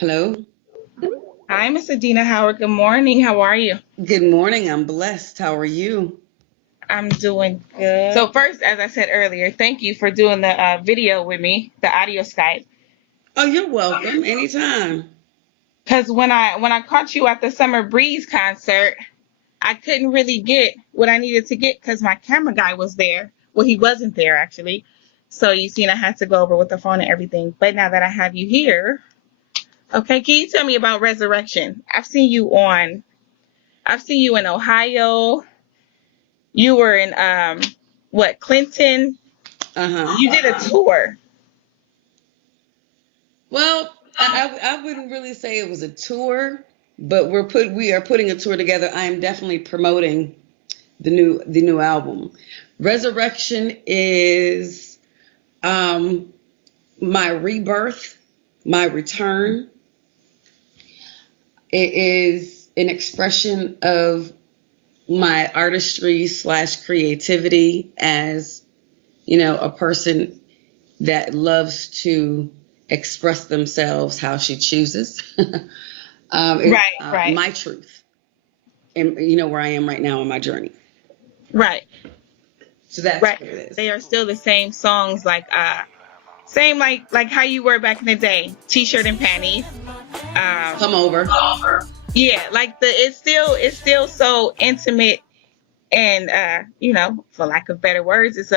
Hello. Hi, Miss Adina Howard. Good morning. How are you? Good morning. I'm blessed. How are you? I'm doing good. So first, as I said earlier, thank you for doing the video with me, the audio Skype. Oh, you're welcome. Anytime. Because when I caught you at the Summer Breeze concert, I couldn't really get what I needed to get because my camera guy was there. Well, he wasn't there actually. So you seen I had to go over with the phone and everything. But now that I have you here, okay, can you tell me about Resurrection? I've seen you in Ohio. You were in Clinton. Uh-huh. You did a tour. Well, I wouldn't really say it was a tour, but we are putting a tour together. I am definitely promoting the new album. Resurrection is my rebirth, my return. It is an expression of my artistry slash creativity as, a person that loves to express themselves how she chooses. It's Right. my truth, and where I am right now in my journey. Right. So that's Right. what it is. They are still the same songs, same like how you were back in the day. T-shirt and panties. Come over. Yeah, it's still so intimate and for lack of better words, It's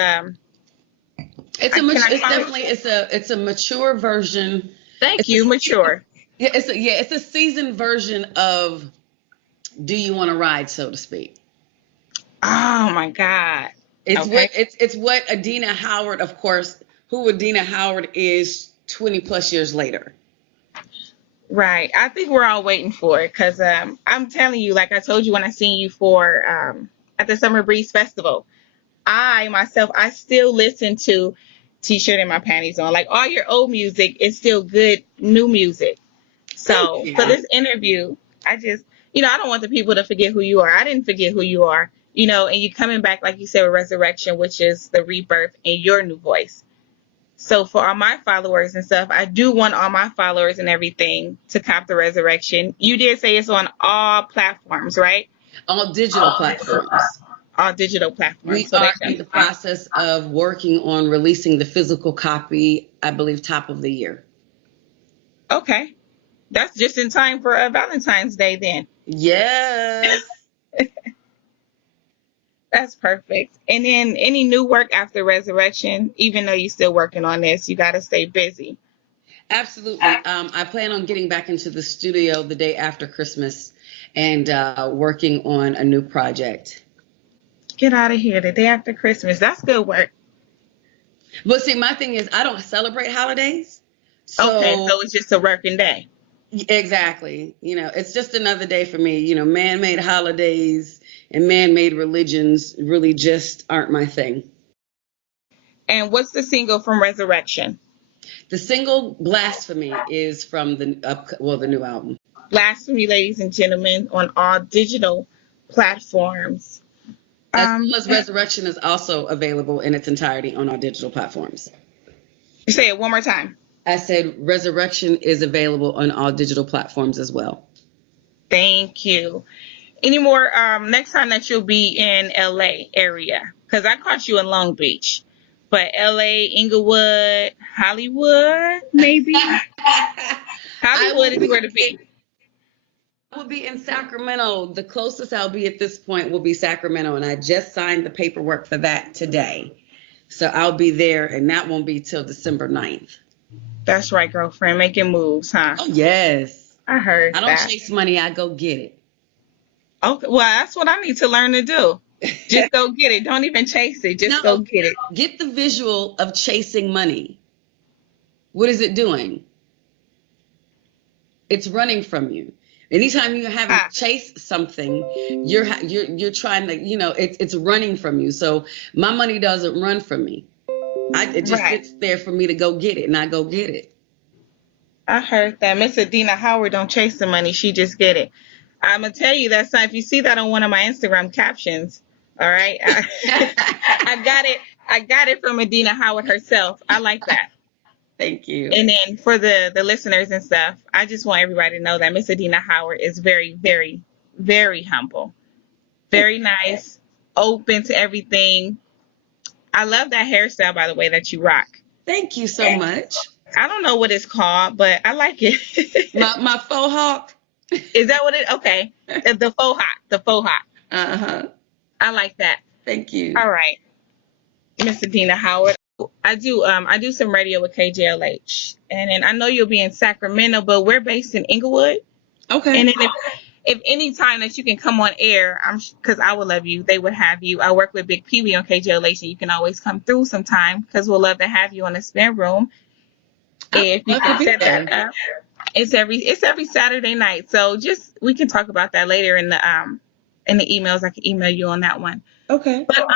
definitely it's a mature version. thank It's you, mature. it's a seasoned version of Do You Want to Ride, so to speak. Oh my God. It's Okay. what Adina Howard, of course, who Adina Howard is 20 plus years later. Right. I think we're all waiting for it because I'm telling you, like I told you when I seen you for at the Summer Breeze Festival, I still listen to T-shirt and my panties on. Like all your old music is still good new music. Thank So for you. this interview, I just, I don't want the people to forget who you are. I didn't forget who you are, and you coming back, like you said, with Resurrection, which is the rebirth in your new voice. So for all my followers and stuff, I do want all my followers and everything to cop the Resurrection. You did say it's on all platforms, right? All digital platforms. All digital platforms. We So they are in can. the process of working on releasing the physical copy, I believe, top of the year. Okay. That's just in time for Valentine's Day then. Yes. That's perfect. And then any new work after Resurrection, even though you're still working on this, you got to stay busy. Absolutely. I plan on getting back into the studio the day after Christmas and working on a new project. Get out of here the day after Christmas. That's good work. But see, my thing is, I don't celebrate holidays. Okay, So, so it's just a working day. exactly. It's just another day for me. Man-made holidays and man-made religions really just aren't my thing. And what's the single from Resurrection? The single Blasphemy is from the new album. Blasphemy, ladies and gentlemen, on all digital platforms. As well as Resurrection is also available in its entirety on our digital platforms. Say it one more time. I said Resurrection is available on all digital platforms as well. Thank you. Any more next time that you'll be in LA area? Because I caught you in Long Beach. But LA, Inglewood, Hollywood, maybe? Hollywood is where to be. I will be in Sacramento. The closest I'll be at this point will be Sacramento, and I just signed the paperwork for that today. So I'll be there, and that won't be till December 9th. That's right, girlfriend. Making moves, huh? Oh, yes. I heard I don't that. chase money. I go get it. Okay, well, that's what I need to learn to do. Just go get it. Don't even chase it. Just go get it. Get the visual of chasing money. What is it doing? It's running from you. Anytime you have to chase something, you're trying to, it's running from you. So my money doesn't run from me. It just sits there for me to go get it, and I go get it. I heard that. Miss Adina Howard don't chase the money. She just get it. I'm going to tell you that if you see that on one of my Instagram captions, all right, I got it from Adina Howard herself. I like that. Thank you. And then for the listeners and stuff, I just want everybody to know that Miss Adina Howard is very, very, very humble, very nice, open to everything. I love that hairstyle, by the way, that you rock. Thank you so much. I don't know what it's called, but I like it. my faux hawk. Is that what it? Okay, the faux hawk. The faux hawk. I like that. Thank you. All right, Miss Adina Howard. I do some radio with KJLH, and then I know you'll be in Sacramento, but we're based in Inglewood. Okay. And then if any time that you can come on air, because I would love you, they would have you. I work with Big Pee Wee on KJLH, and you can always come through sometime because we'll love to have you on the spin room. If you can set that up, it's every Saturday night. So we can talk about that later in the emails. I can email you on that one. Okay. But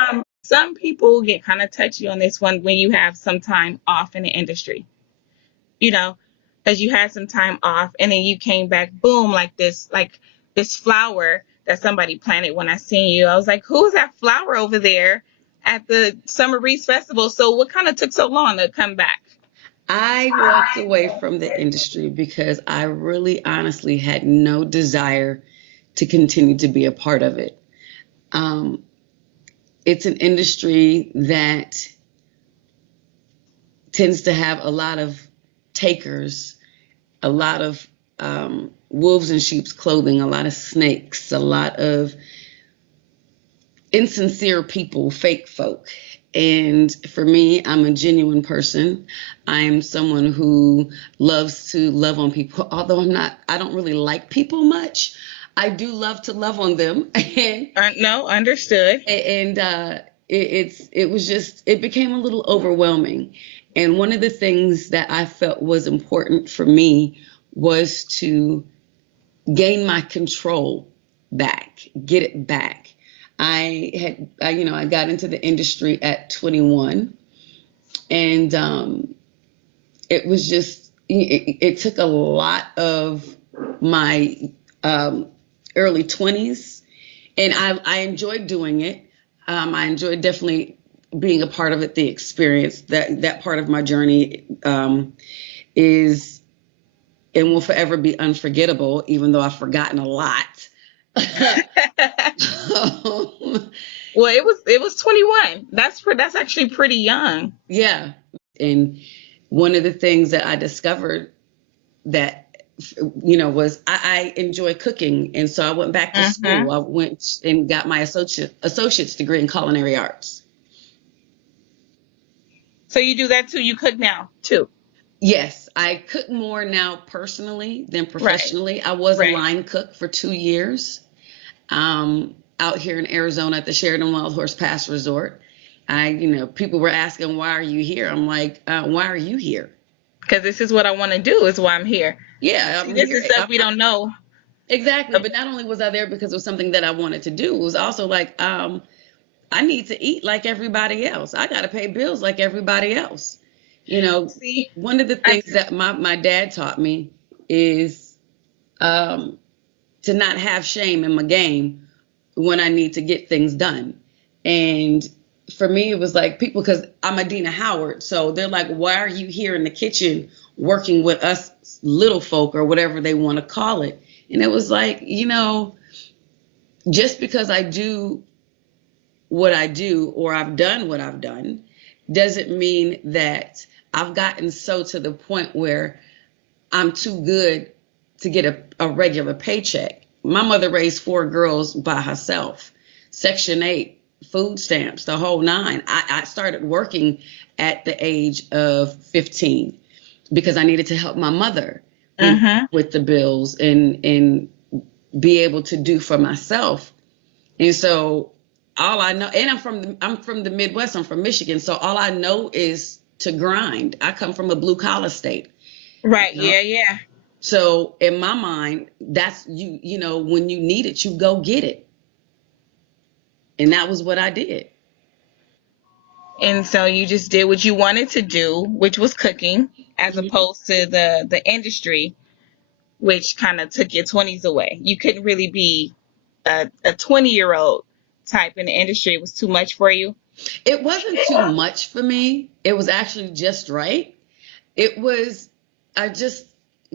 some people get kind of touchy on this one when you have some time off in the industry, because you had some time off and then you came back, boom, like this flower that somebody planted when I seen you. I was like, who's that flower over there at the Summer Breeze Festival? So what kind of took so long to come back? I walked away from the industry because I really honestly had no desire to continue to be a part of it. It's an industry that tends to have a lot of takers, a lot of wolves in sheep's clothing, a lot of snakes, a lot of insincere people, fake folk. And for me, I'm a genuine person. I'm someone who loves to love on people, although I don't really like people much. I do love to love on them. No, understood. And it became a little overwhelming. And one of the things that I felt was important for me was to gain my control back, get it back. I got into the industry at 21, and it was just, it took a lot of my early 20s, and I enjoyed doing it. I enjoyed definitely being a part of it, the experience. That part of my journey is and will forever be unforgettable, even though I've forgotten a lot. Well, it was 21. That's actually pretty young. Yeah. And one of the things that I discovered that was I enjoy cooking, and so I went back to school. I went and got my associate's degree in culinary arts. So you do that too? You cook now too? Yes, I cook more now personally than professionally. Right. I was a line cook for 2 years. Out here in Arizona at the Sheridan Wild Horse Pass Resort. People were asking, why are you here? I'm like, why are you here? Because this is what I want to do, is why I'm here. Yeah. This is stuff we don't know. Exactly. But not only was I there because it was something that I wanted to do, it was also like, I need to eat like everybody else. I got to pay bills like everybody else. See, one of the things that my dad taught me is to not have shame in my game when I need to get things done. And for me, it was like people, because I'm Adina Howard, so they're like, why are you here in the kitchen working with us little folk, or whatever they want to call it? And it was like, just because I do what I do, or I've done what I've done, doesn't mean that I've gotten so to the point where I'm too good to get a regular paycheck. My mother raised 4 girls by herself, Section 8, food stamps, the whole 9. I started working at the age of 15 because I needed to help my mother with the bills and be able to do for myself. And so all I know, and I'm from the Midwest, I'm from Michigan, so all I know is to grind. I come from a blue collar state. Right. Yeah. So in my mind, that's when you need it, you go get it. And that was what I did. And so you just did what you wanted to do, which was cooking, as opposed to the industry, which kind of took your 20s away. You couldn't really be a 20-year-old type in the industry. It was too much for you. It wasn't too much for me. It was actually just right. I just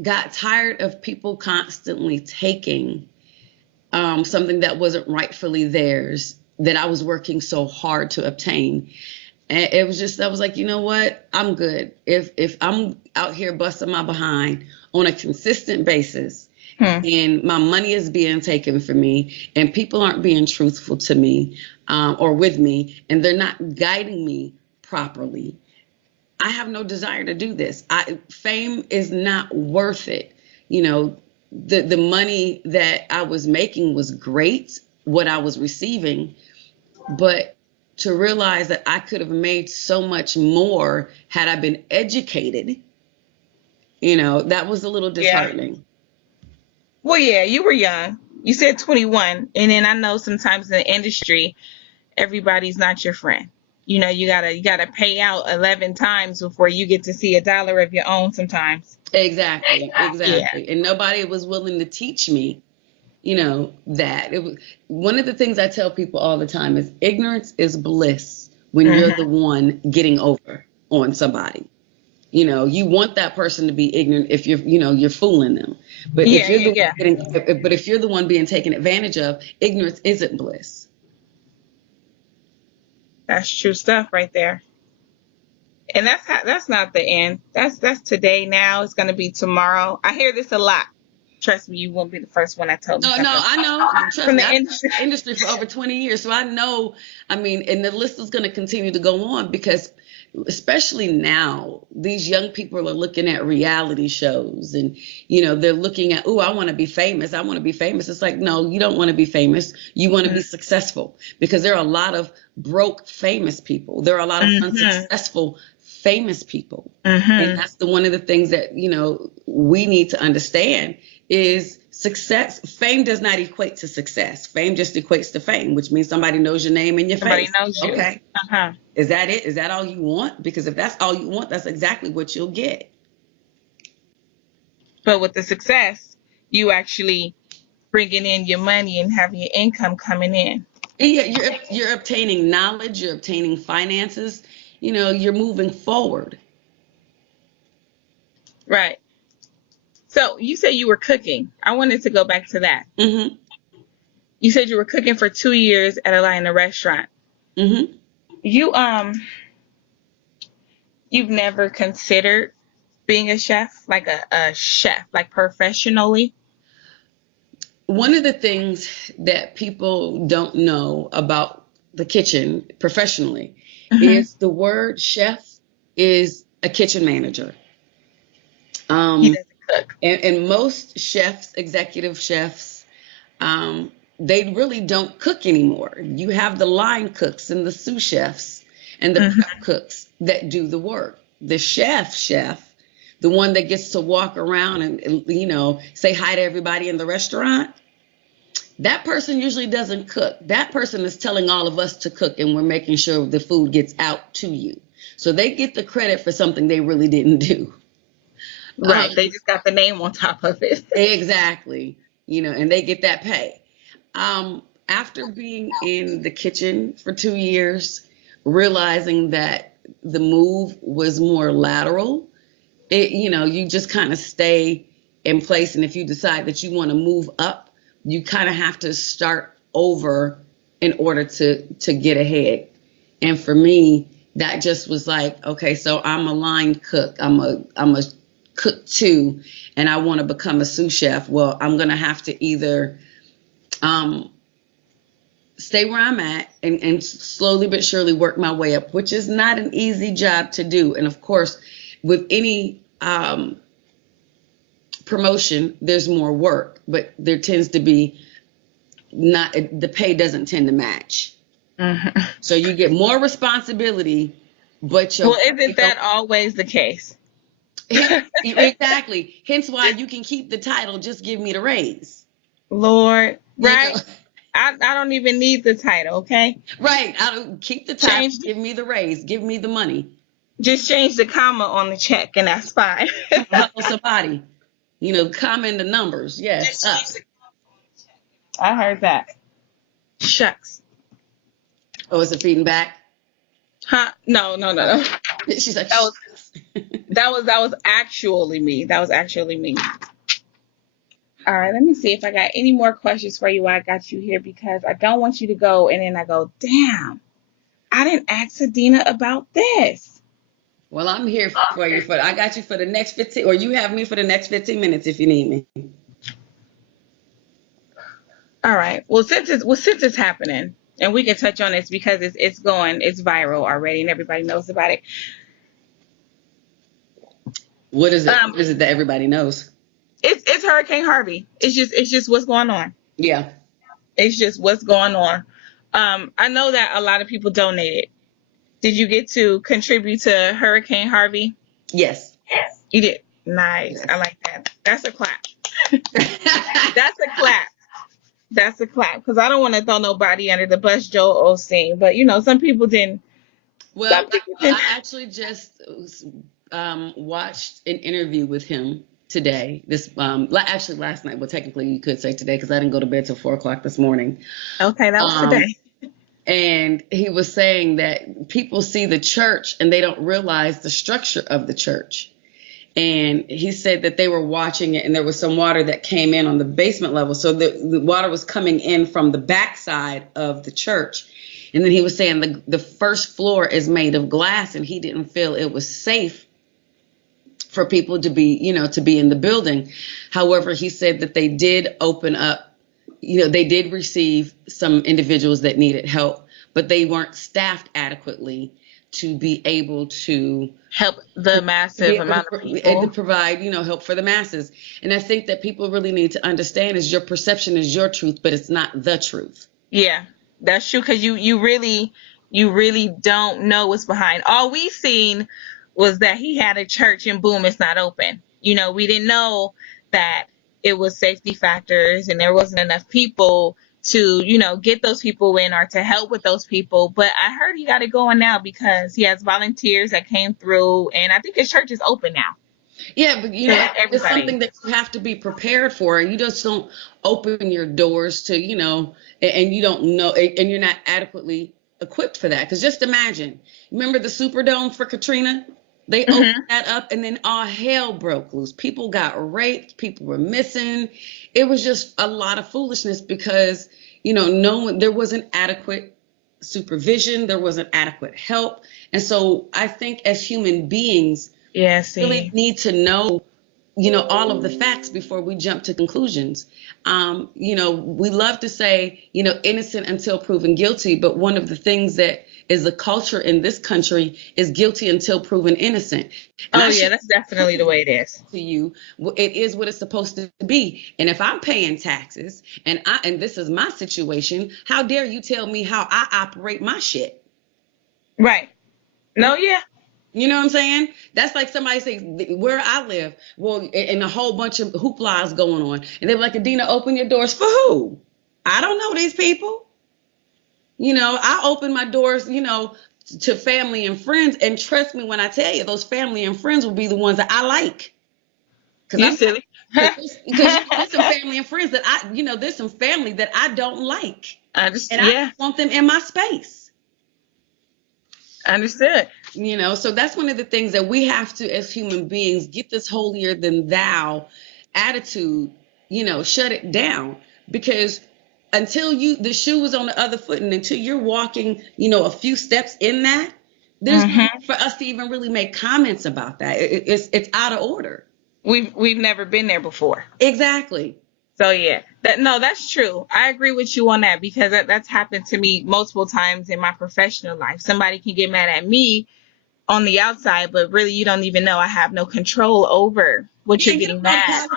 got tired of people constantly taking something that wasn't rightfully theirs, that I was working so hard to obtain. And it was just, I was like, you know what? I'm good. If I'm out here busting my behind on a consistent basis, and my money is being taken from me, and people aren't being truthful to me or with me, and they're not guiding me properly, I have no desire to do this. Fame is not worth it. You know, the money that I was making was great, what I was receiving, but to realize that I could have made so much more had I been educated, you know, that was a little disheartening. Yeah. Well, yeah, you were young. You said 21, and then I know sometimes in the industry, everybody's not your friend. You know, you gotta pay out 11 times before you get to see $1 of your own sometimes. Exactly. Yeah. And nobody was willing to teach me, you know, that. It was one of the things I tell people all the time is ignorance is bliss when you're the one getting over on somebody. You know, you want that person to be ignorant if you're fooling them. But if you're if you're the one being taken advantage of, ignorance isn't bliss. That's true stuff right there. And that's not the end. That's today now. It's gonna be tomorrow. I hear this a lot. Trust me, you won't be the first one I tell me. No, I know. Trust me, I've been in the industry for over 20 years, so I know. I mean, and the list is going to continue to go on because, especially now, these young people are looking at reality shows, and you know, they're looking at, oh, I want to be famous. I want to be famous. It's like, no, you don't want to be famous. You want to be successful, because there are a lot of broke famous people. There are a lot of unsuccessful famous people, and that's one of the things that, you know, we need to understand is success. Fame does not equate to success. Fame just equates to fame, which means somebody knows your name and your face. Somebody knows you. Okay. Is that it? Is that all you want? Because if that's all you want, that's exactly what you'll get. But with the success, you actually bringing in your money and having your income coming in. Yeah, you're obtaining knowledge, you're obtaining finances, you know, you're moving forward. Right. So you said you were cooking. I wanted to go back to that. You said you were cooking for 2 years at a restaurant. You've never considered being a chef, like a chef, like professionally? One of the things that people don't know about the kitchen professionally is the word chef is a kitchen manager. He doesn't cook. And most chefs, executive chefs, they really don't cook anymore. You have the line cooks and the sous chefs and the prep cooks that do the work. The chef, the one that gets to walk around and, you know, say hi to everybody in the restaurant, that person usually doesn't cook. That person is telling all of us to cook, and we're making sure the food gets out to you. So they get the credit for something they really didn't do. Right. They just got the name on top of it. Exactly. You know, and they get that pay. After being in the kitchen for 2 years, realizing that the move was more lateral, you know, you just kind of stay in place. And if you decide that you want to move up, you kind of have to start over in order to get ahead. And for me, that just was like, okay, so I'm a line cook. I'm a cook too, and I want to become a sous chef. Well, I'm going to have to either stay where I'm at and slowly but surely work my way up, which is not an easy job to do. And of course, with any promotion, there's more work, but there tends to be the pay doesn't tend to match. So you get more responsibility, but isn't that always the case? Exactly. Hence why you can keep the title. Just give me the raise. Lord, right? You know? I don't even need the title, okay? Right. I don't keep the title. Give me the raise. Give me the money. Just change the comma on the check, and that's fine. Help somebody. You know, comma in the numbers. Yes. Up. I heard that. Shucks. Oh, is it feeding back? Huh? No. She's like, That was that was actually me. That was actually me. All right, let me see if I got any more questions for you while I got you here, because I don't want you to go and then I go, damn, I didn't ask Adina about this. well, I'm here for you. I got you for the next 15, or you have me for the next 15 minutes if you need me. All right. Well, since it's happening, and we can touch on this because it's viral already, and everybody knows about it. What is it? What is it that everybody knows? It's Hurricane Harvey. It's just what's going on. Yeah. It's just what's going on. I know that a lot of people donated. Did you get to contribute to Hurricane Harvey? Yes. You did. Nice. Yes. I like that. That's a clap. That's a clap. That's a clap. Because I don't want to throw nobody under the bus, Joel Osteen. But, some people didn't. Well, I actually just watched an interview with him today. Actually last night. Well, technically you could say today because I didn't go to bed till 4:00 this morning. Okay, that was today. And he was saying that people see the church and they don't realize the structure of the church. And he said that they were watching it and there was some water that came in on the basement level. So the water was coming in from the backside of the church. And then he was saying the first floor is made of glass and he didn't feel it was safe for people to be in the building. However, he said that they did open up, they did receive some individuals that needed help, but they weren't staffed adequately to be able to help the massive amount of people and to provide, help for the masses. And I think that people really need to understand is your perception is your truth, but it's not the truth. Yeah, that's true. Cause you really don't know what's behind. All we seen was that he had a church and boom, it's not open. We didn't know that it was safety factors and there wasn't enough people to, get those people in or to help with those people. But I heard he got it going now because he has volunteers that came through and I think his church is open now. Yeah, but it's something that you have to be prepared for. You just don't open your doors to, and you don't know, and you're not adequately equipped for that. Because just imagine, remember the Superdome for Katrina? They opened that up and then all hell broke loose. People got raped. People were missing. It was just a lot of foolishness because, there wasn't adequate supervision. There wasn't adequate help. And so I think as human beings, really need to know, all of the facts before we jump to conclusions. We love to say, innocent until proven guilty. But one of the things that is the culture in this country is guilty until proven innocent. And that's definitely the way it is. To you, it is what it's supposed to be. And if I'm paying taxes and this is my situation, how dare you tell me how I operate my shit? Right. No, yeah. You know what I'm saying? That's like somebody saying where I live, well, and a whole bunch of hoopla is going on. And they were like, Adina, open your doors for who? I don't know these people. I open my doors, to family and friends. And trust me when I tell you, those family and friends will be the ones that I like. You're silly. Because there's some family and friends that there's some family that I don't like. I want them in my space. Understood. So that's one of the things that we have to, as human beings, get this holier than thou attitude, shut it down. Because until the shoe is on the other foot and until you're walking, a few steps in that, there's no for us to even really make comments about that. It's out of order. We've never been there before. Exactly. So yeah, that's true. I agree with you on that because that's happened to me multiple times in my professional life. Somebody can get mad at me on the outside, but really you don't even know I have no control over what you're getting mad.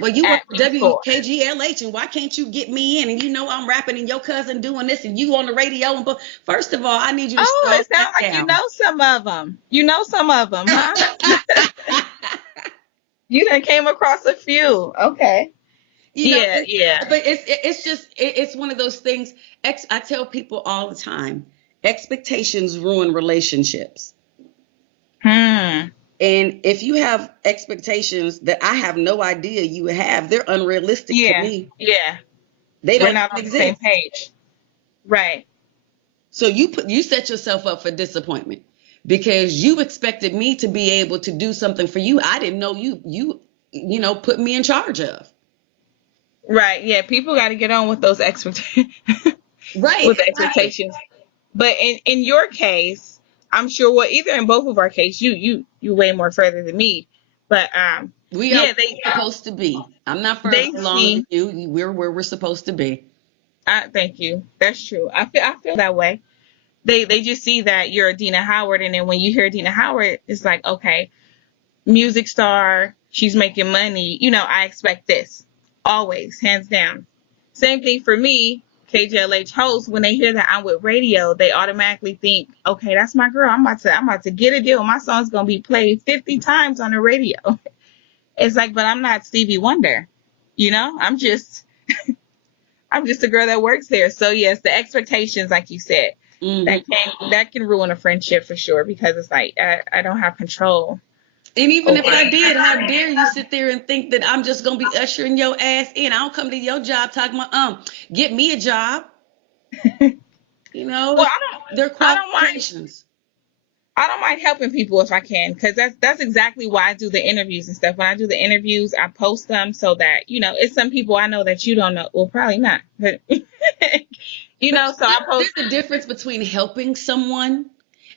Well, you work for WKGLH, and why can't you get me in? And I'm rapping and your cousin doing this, and you on the radio. First of all, I need you to slow it sounds like down. You know some of them, huh? You done came across a few. Okay. Yeah. But it's one of those things. I tell people all the time, expectations ruin relationships. And if you have expectations that I have no idea you have, they're unrealistic to me. Yeah. They don't We're not on exist. the same page. Right. So you set yourself up for disappointment because you expected me to be able to do something for you I didn't know you put me in charge of. Right. Yeah. People got to get on with those expectations. Right, With the exactly. expectations. But in your case, I'm sure, well, either in both of our case, you way more further than me. But We are yeah, where we're supposed to be. I'm not further they along than see. you. We're where we're supposed to be. Thank you. That's true. I feel that way. They just see that you're Adina Howard, and then when you hear Adina Howard, it's like, okay, music star, she's making money. I expect this always, hands down. Same thing for me, KJLH host. When they hear that I'm with radio, they automatically think, okay, that's my girl. I'm about to get a deal. My song's gonna be played 50 times on the radio. It's like, but I'm not Stevie Wonder. I'm just a girl that works there. So yes, the expectations, like you said, Hmm. that can ruin a friendship for sure, because it's like I don't have control And even over if I did, how dare you sit there and think that I'm just gonna be ushering your ass in? I don't come to your job talking about get me a job. Well, Their I don't mind. qualifications. I don't mind helping people if I can, because that's exactly why I do the interviews and stuff. When I do the interviews, I post them so that it's some people I know that you don't know. Well, probably not, but But so I post. there's a difference between helping someone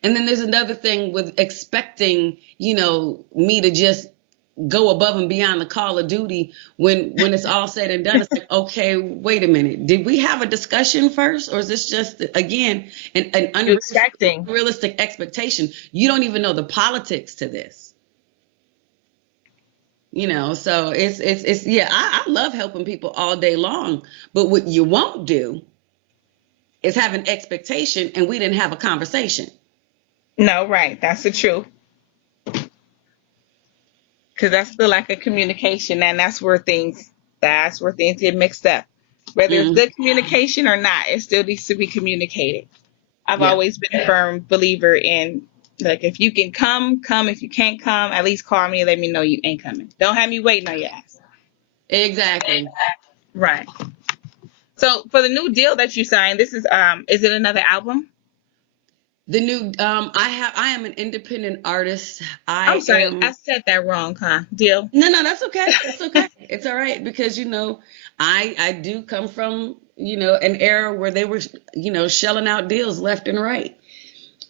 and then there's another thing with expecting, me to just go above and beyond the call of duty when it's all said and done. It's like, okay, wait a minute. Did we have a discussion first? Or is this just, again, an You're expecting. unrealistic expectation? You don't even know the politics to this. So it's yeah, I love helping people all day long. But what you won't do is have an expectation and we didn't have a conversation. No, right. That's the truth. Because that's the lack of communication, and that's where things get mixed up. Whether it's Mm, good communication or not, it still needs to be communicated. I've yeah, always been a firm believer in, like, if you can come, come. If you can't come, at least call me and let me know you ain't coming. Don't have me waiting on your ass. exactly. Right. So for the new deal that you signed, this is it another album? The new I am an independent artist. I'm I sorry, I am said that wrong, huh? Deal. No, that's okay. That's okay. It's all right because I do come from, an era where they were, shelling out deals left and right.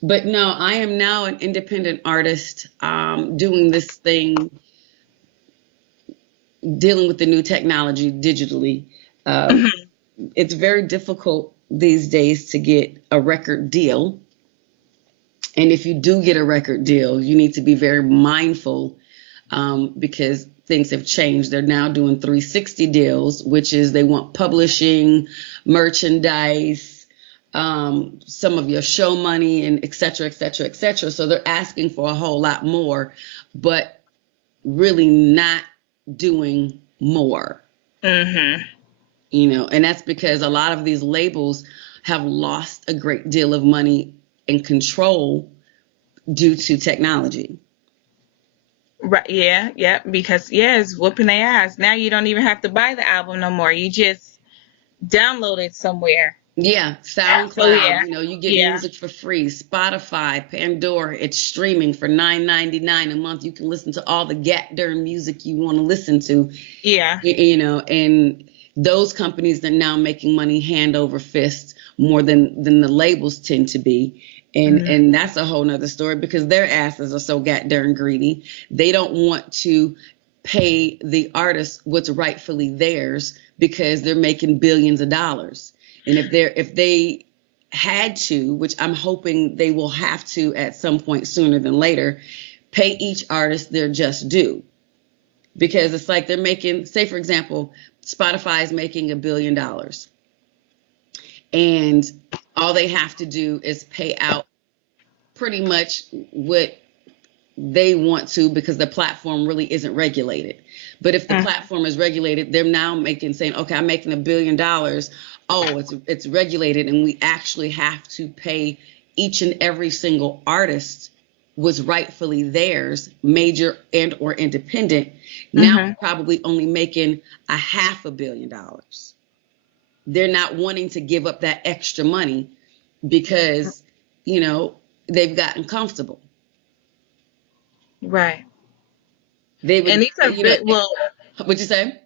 But no, I am now an independent artist doing this thing, dealing with the new technology digitally. Uh, it's very difficult these days to get a record deal. And if you do get a record deal, you need to be very mindful because things have changed. They're now doing 360 deals, which is they want publishing, merchandise, some of your show money, and et cetera, et cetera, et cetera. So they're asking for a whole lot more, but really not doing more. Mm-hmm. And that's because a lot of these labels have lost a great deal of money and control due to technology. Right. Yeah. Yeah. Because it's whooping their ass. Now you don't even have to buy the album no more. You just download it somewhere. Yeah, So yeah. SoundCloud, you get Yeah. music for free. Spotify, Pandora, it's streaming for $9.99 a month. You can listen to all the darn music you want to listen to. Yeah. And those companies that are now making money hand over fist more than the labels tend to be. And that's a whole nother story because their asses are so darn greedy. They don't want to pay the artist what's rightfully theirs because they're making billions of dollars. And if they had to, which I'm hoping they will have to at some point sooner than later, pay each artist their just due. Because it's like they're making, say for example, Spotify is making $1 billion. And all they have to do is pay out pretty much what they want to because the platform really isn't regulated. But if the platform is regulated, they're now saying, okay, I'm making $1 billion. Oh, it's regulated, and we actually have to pay each and every single artist was rightfully theirs, major and or independent. Now we're probably only making $500 million. They're not wanting to give up that extra money because, they've gotten comfortable. Right. They would, And these are well, what'd you say?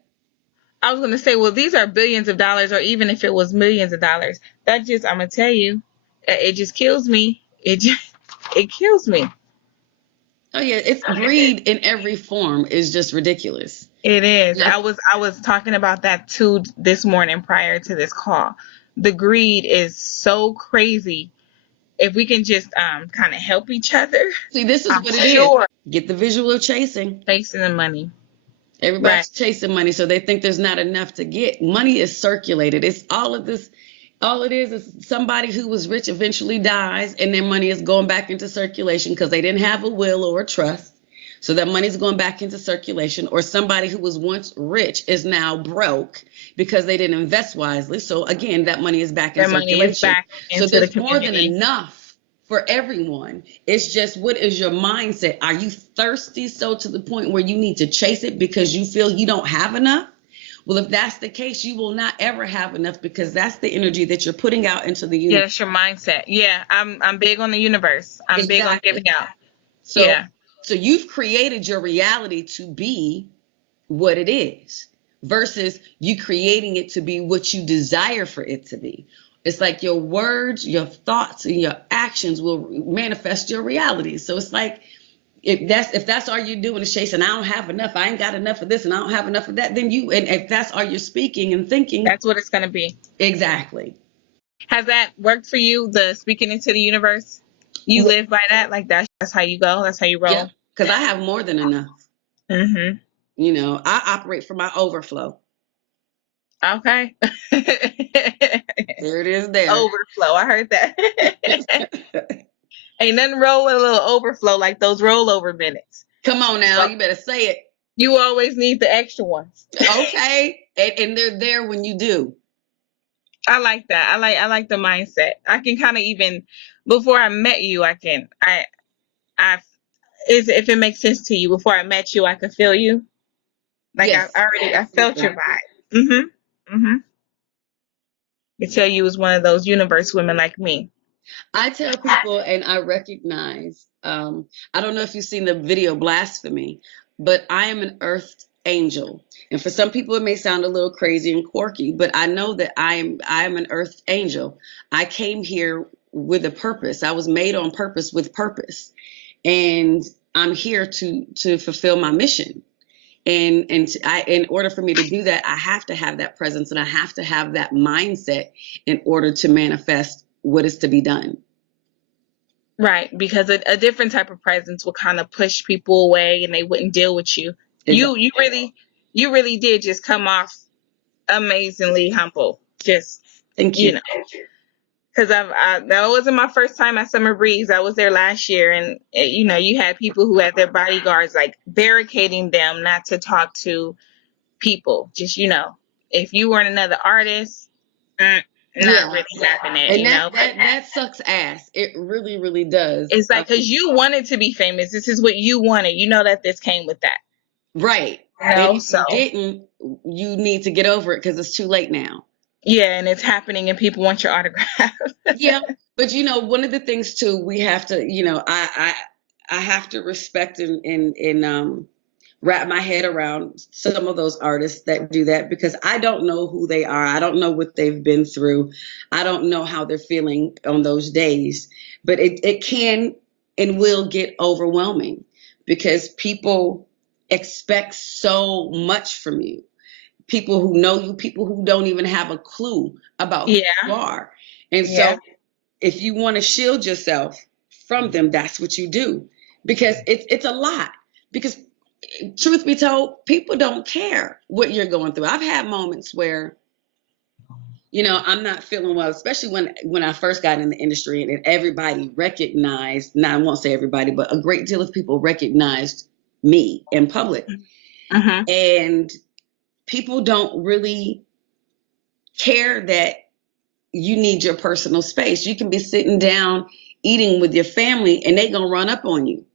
I was going to say, well, these are billions of dollars, or even if it was millions of dollars, that just, I'm going to tell you, it just kills me. It kills me. Oh yeah, it's greed in every form is just ridiculous. It is. Yeah. I was talking about that too this morning prior to this call. The greed is so crazy. If we can just kind of help each other, See, this is I'm what it is. sure Get the visual of chasing. chasing the money. Right. Everybody's chasing money, so they think there's not enough to get. Money is circulated. It's all of this. All it is somebody who was rich eventually dies, and their money is going back into circulation because they didn't have a will or a trust. So that money is going back into circulation. Or somebody who was once rich is now broke because they didn't invest wisely. So again, that money is back in That money circulation. is back So into the there's more than community. enough for everyone. It's just, what is your mindset? Are you thirsty so to the point where you need to chase it because you feel you don't have enough? Well, if that's the case, you will not ever have enough, because that's the energy that you're putting out into the Yeah, universe. that's your mindset. Yeah, I'm big on the universe. I'm big on giving out. So, Yeah. So you've created your reality to be what it is, versus you creating it to be what you desire for it to be. It's like your words, your thoughts, and your actions will manifest your reality. So it's like, if that's all you're doing is chasing, I don't have enough, I ain't got enough of this, and I don't have enough of that, then and if that's all you're speaking and thinking, That's what it's going to be. Exactly. Has that worked for you, the speaking into the universe? You live by that? Like that's how you go? That's how you roll? Yeah, because I have more than enough. Mm-hmm. You know, I operate from my overflow. Okay. There it is there. Overflow. I heard that. Ain't nothing wrong with a little overflow, like those rollover minutes. Come on now, you better say it. You always need the extra ones. Okay. And they're there when you do. I like that. I like the mindset. I can kind of, even before I met you, if it makes sense to you, before I met you, I could feel you. Like, yes. I felt your vibe. Mm-hmm. I tell you was one of those universe women like me. I tell people, and I recognize, I don't know if you've seen the video Blasphemy, but I am an earthed angel. And for some people, it may sound a little crazy and quirky, but I know that I am an earthed angel. I came here with a purpose. I was made on purpose with purpose. And I'm here to fulfill my mission. And in order for me to do that, I have to have that presence, and I have to have that mindset in order to manifest what is to be done. Right, because a different type of presence will kind of push people away, and they wouldn't deal with you. Exactly. You really did just come off amazingly humble. Just thank you. Because that wasn't my first time at Summer Breeze. I was there last year, and you had people who had their bodyguards like barricading them not to talk to people. Just if you weren't another artist, not really happening. And that sucks ass. It really, really does. It's like, because you wanted to be famous. This is what you wanted. You know that this came with that. Right. And if you didn't, you need to get over it, because it's too late now. Yeah, and it's happening, and people want your autograph. Yeah, but one of the things too, we have to, I have to respect and wrap my head around some of those artists that do that, because I don't know who they are. I don't know what they've been through. I don't know how they're feeling on those days. But it can and will get overwhelming, because people expect so much from you. People who know you, people who don't even have a clue about who you are. And so if you want to shield yourself from them, that's what you do, because it's a lot. Because truth be told, people don't care what you're going through. I've had moments where, I'm not feeling well, especially when I first got in the industry, and everybody recognized, now I won't say everybody, but a great deal of people recognized me in public. Uh-huh. And people don't really care that you need your personal space. You can be sitting down eating with your family, and they gonna run up on you.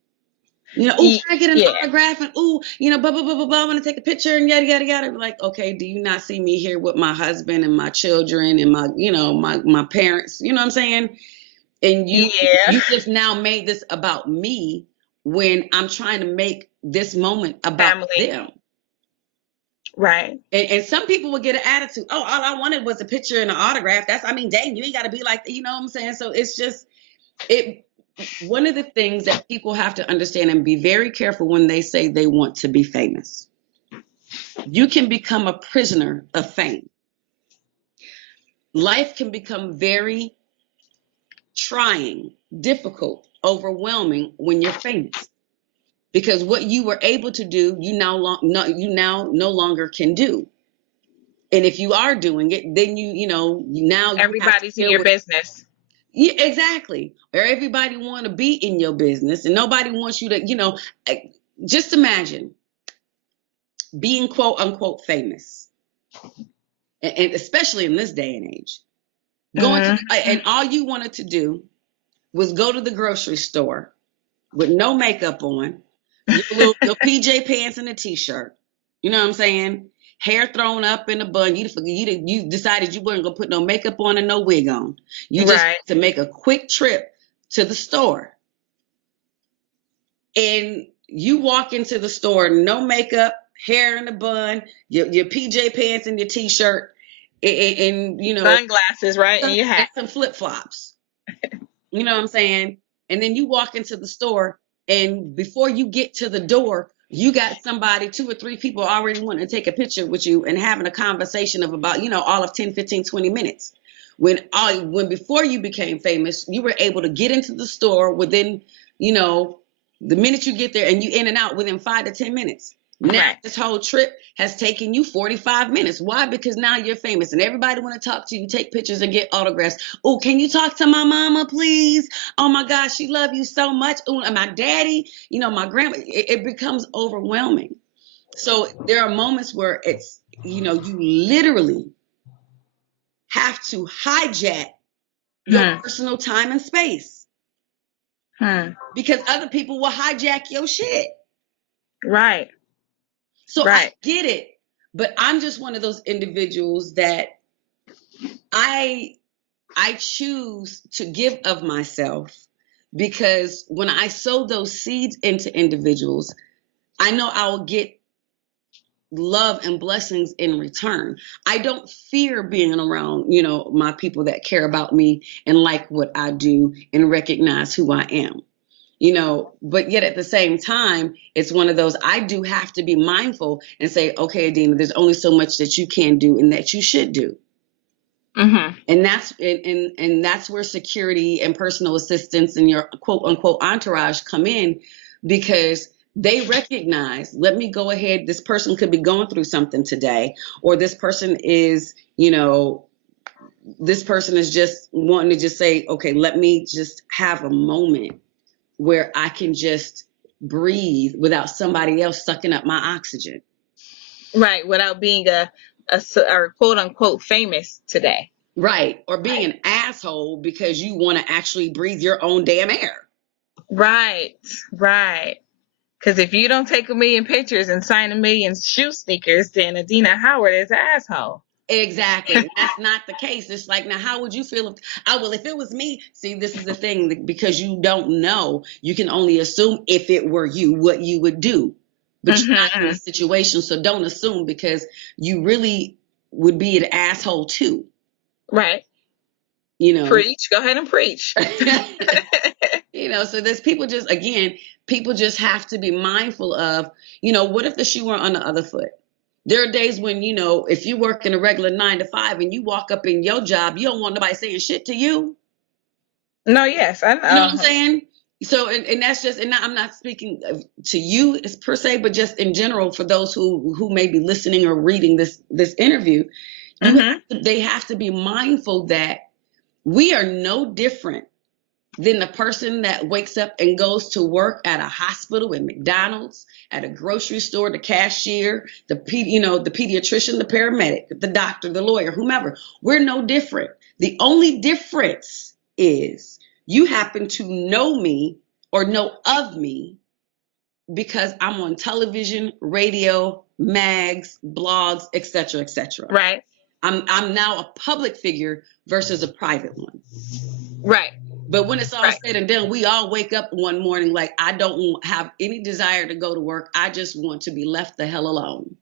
Can I get an autograph? And blah, blah, blah, blah, blah. I want to take a picture and yada, yada, yada. Like, okay, do you not see me here with my husband and my children and my parents? You know what I'm saying? And you just now made this about me, when I'm trying to make this moment about Family. them. Right. And some people will get an attitude. Oh, all I wanted was a picture and an autograph. Dang, you ain't got to be like that. You know what I'm saying? So it's just, one of the things that people have to understand and be very careful when they say they want to be famous. You can become a prisoner of fame. Life can become very trying, difficult, overwhelming when you're famous. Because what you were able to do, you now no longer can do. And if you are doing it, then now everybody's in your business. Yeah, exactly. Or everybody want to be in your business, and nobody wants you to, just imagine being quote unquote famous, and especially in this day and age, and all you wanted to do was go to the grocery store with no makeup on, your PJ pants and a t-shirt. You know what I'm saying? Hair thrown up in a bun. You decided you weren't gonna put no makeup on and no wig on. You just to make a quick trip to the store, and you walk into the store, no makeup, hair in a bun, your PJ pants and your t-shirt, and sunglasses, right, and your hat, some flip flops. You know what I'm saying? And then you walk into the store, and before you get to the door, you got somebody, 2 or 3 people already wanting to take a picture with you and having a conversation of about, all of 10, 15, 20 minutes. When before you became famous, you were able to get into the store within, the minute you get there, and you in and out within 5 to 10 minutes. Now this whole trip has taken you 45 minutes. Why? Because now you're famous and everybody want to talk to you, take pictures and get autographs. Oh, can you talk to my mama, please? Oh my gosh, she love you so much. Oh, and my daddy, my grandma. It becomes overwhelming. So there are moments where it's, you literally have to hijack your personal time and space. Because other people will hijack your shit. Right. So I get it, but I'm just one of those individuals that I choose to give of myself, because when I sow those seeds into individuals, I know I will get love and blessings in return. I don't fear being around, my people that care about me and like what I do and recognize who I am. But yet at the same time, it's one of those, I do have to be mindful and say, okay, Adina, there's only so much that you can do and that you should do. Mm-hmm. And that's where security and personal assistance and your quote unquote entourage come in, because they recognize, let me go ahead. This person could be going through something today, or this person is, this person is just wanting to just say, okay, let me just have a moment where I can just breathe without somebody else sucking up my oxygen. Right, without being a quote unquote famous today. Right, or being an asshole because you want to actually breathe your own damn air. Right. Because if you don't take 1 million pictures and sign 1 million shoe sneakers, then Adina Howard is an asshole. Exactly. That's not the case. It's like, now, how would you feel if it was me? See, this is the thing, because you don't know. You can only assume if it were you, what you would do. But you're not in the situation, so don't assume, because you really would be an asshole too. Right. Preach. Go ahead and preach. So there's people just have to be mindful of, what if the shoe were on the other foot? There are days when, if you work in a regular 9 to 5 and you walk up in your job, you don't want nobody saying shit to you. No, yes. I know. You know what I'm saying? So, and that's just, and I'm not speaking to you per se, but just in general for those who may be listening or reading this interview, they have to be mindful that we are no different than the person that wakes up and goes to work at a hospital, at McDonald's, at a grocery store, the cashier, the pediatrician, the paramedic, the doctor, the lawyer, whomever. We're no different. The only difference is you happen to know me or know of me because I'm on television, radio, mags, blogs, etc., etc. Right. I'm now a public figure versus a private one. Right. But when it's all Right. said and done, we all wake up one morning like, I don't have any desire to go to work. I just want to be left the hell alone.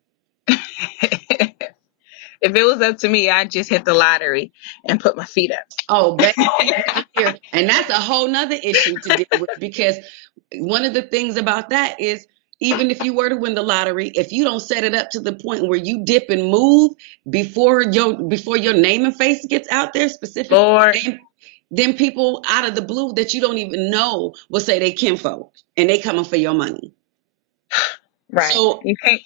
If it was up to me, I'd just hit the lottery and put my feet up. Oh, baby. And that's a whole nother issue to deal with, because one of the things about that is, even if you were to win the lottery, if you don't set it up to the point where you dip and move before your name and face gets out there specifically, then people out of the blue that you don't even know will say they kinfolk and they coming for your money. Right. So you can't.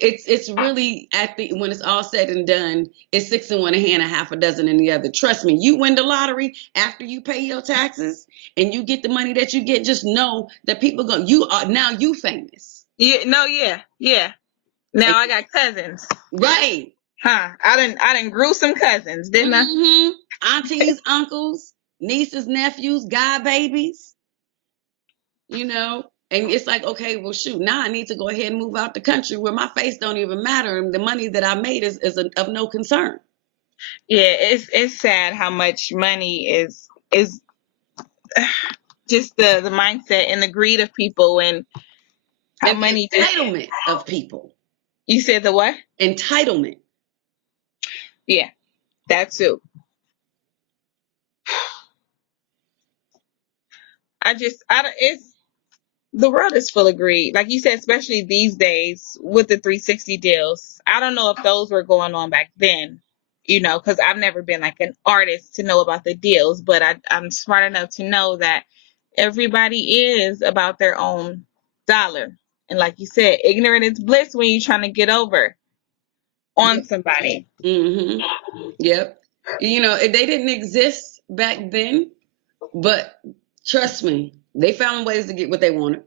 It's really, when it's all said and done, it's 6 in one hand and half a dozen in the other. Trust me, you win the lottery after you pay your taxes and you get the money that you get. Just know that people you famous. Yeah. No. Yeah. Yeah. Now I got cousins. Right. Huh. I didn't grew some cousins, didn't I? Aunties, uncles, nieces, nephews, god babies. You know. And it's like, okay, well, shoot, now I need to go ahead and move out the country where my face don't even matter. And the money that I made is of no concern. Yeah, it's sad how much money is just the mindset and the greed of people, and how money entitlement of people. You said the what? Entitlement. Yeah, that too. The world is full of greed. Like you said, especially these days with the 360 deals. I don't know if those were going on back then, because I've never been like an artist to know about the deals, but I'm smart enough to know that everybody is about their own dollar. And like you said, ignorant is bliss when you're trying to get over on somebody. Mm-hmm. Yep. They didn't exist back then, but trust me, they found ways to get what they wanted.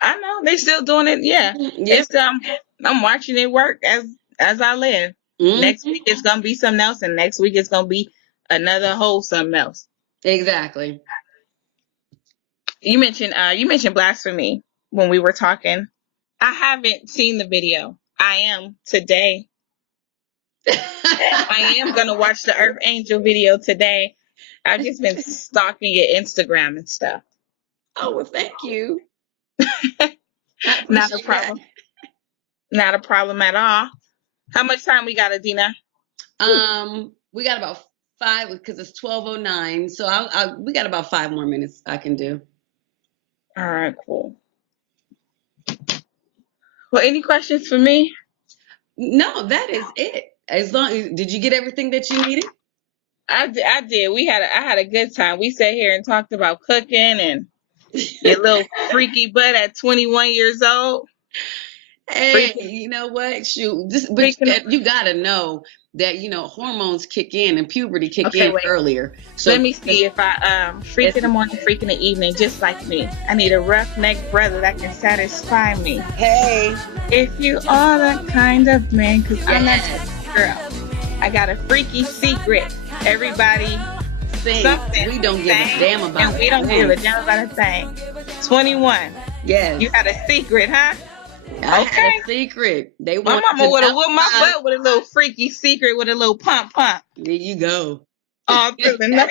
I know they're still doing it. Yeah. It's I'm watching it work as I live. Mm-hmm. Next week it's gonna be something else, and next week it's gonna be another whole something else. Exactly. You mentioned blasphemy when we were talking. I haven't seen the video. I am today. I am gonna watch the Earth Angel video today. I've just been stalking your Instagram and stuff. Oh, well, thank you. Not a problem. Not a problem at all. How much time we got, Adina? We got about 5 because it's 12:09. So we got about 5 more minutes I can do. All right, cool. Well, any questions for me? No, that is it. Did you get everything that you needed? I did. I had a good time. We sat here and talked about cooking and your little freaky butt at 21 years old. Hey, you know what? Shoot, you gotta know that hormones kick in and puberty kick in earlier. So let me see if I freak in the morning, freak in the evening, just like me. I need a roughneck brother that can satisfy me. Hey, if you are that kind of man, because I'm not that girl. I got a freaky secret. Everybody, something we don't give a damn about, and we don't give a damn about a thing. 21. Yes, you got a secret, huh? I had a secret. They my mama would have whipped my butt with a little freaky secret with a little pump. There you go. All through the night.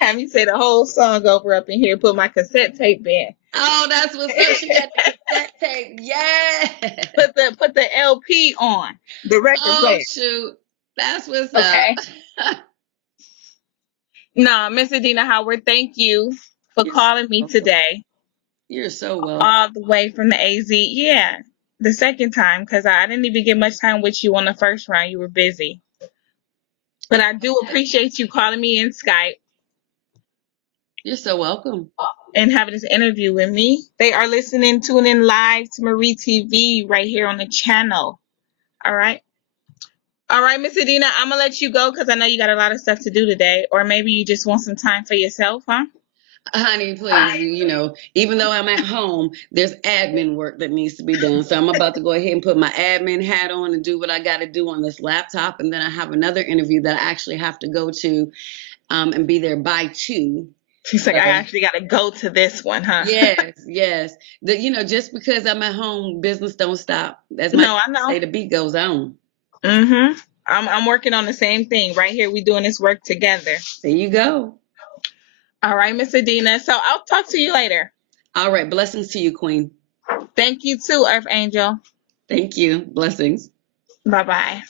Have me say the whole song over up in here. Put my cassette tape in. Oh, that's what's up. She got the cassette tape. Yeah. Put the LP on the record player. Oh shoot, that's what's up. No, Miss Adina Howard, thank you for calling me today. You're so welcome. All the way from the AZ. Yeah, the second time, because I didn't even get much time with you on the first round. You were busy. But I do appreciate you calling me in Skype. You're so welcome. And having this interview with me. They are tuning in live to Marie TV right here on the channel. All right. All right, Miss Adina, I'm going to let you go because I know you got a lot of stuff to do today. Or maybe you just want some time for yourself, huh? Honey, please, even though I'm at home, there's admin work that needs to be done. So I'm about to go ahead and put my admin hat on and do what I got to do on this laptop. And then I have another interview that I actually have to go to and be there by 2. She's like, I actually got to go to this one, huh? Yes. Just because I'm at home, business don't stop. That's my say, the beat goes on. Mm-hmm. I'm working on the same thing right here. We doing this work together. There you go. All right, Miss Adina. So I'll talk to you later. All right. Blessings to you, Queen. Thank you too, Earth Angel. Thank you. Blessings. Bye-bye.